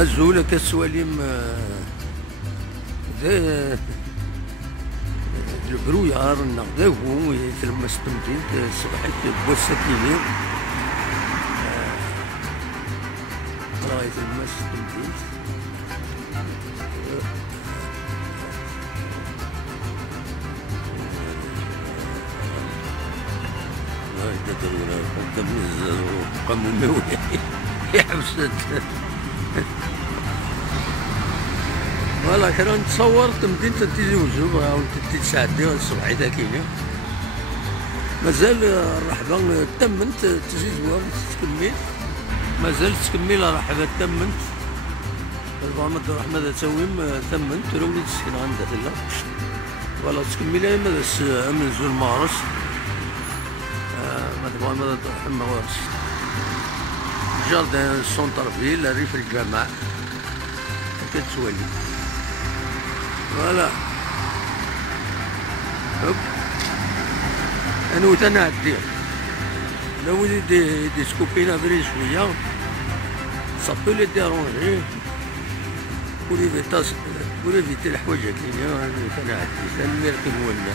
الزولة كالسواليم ذا البرويار النغداو يتلمس تمدين صبحت بوسكيني راه يتلمس تمدين تدرون قم الموت يحبسد فوالا كنا نتصور تمدين تدي وجوب او تدي تسعدي الصبح اذا كاينه مازال الرحبه تمنت تزيد زوار تكمل مازال تكمل الرحبه تمنت محمد الرحمن تسويم تمنت رولي تسكن عندها تلا فوالا تكمل من زول مارس محمد الرحمن مارس جاردان سونتر فيل ريف الجامع كتسوالي فوالا هوب انا وتنعدي لو دي سكوبينا بري شويه صابو لي ديرونجي بور ايفيتي الحوايج هكاين انا وتنعدي تنمير كنولنا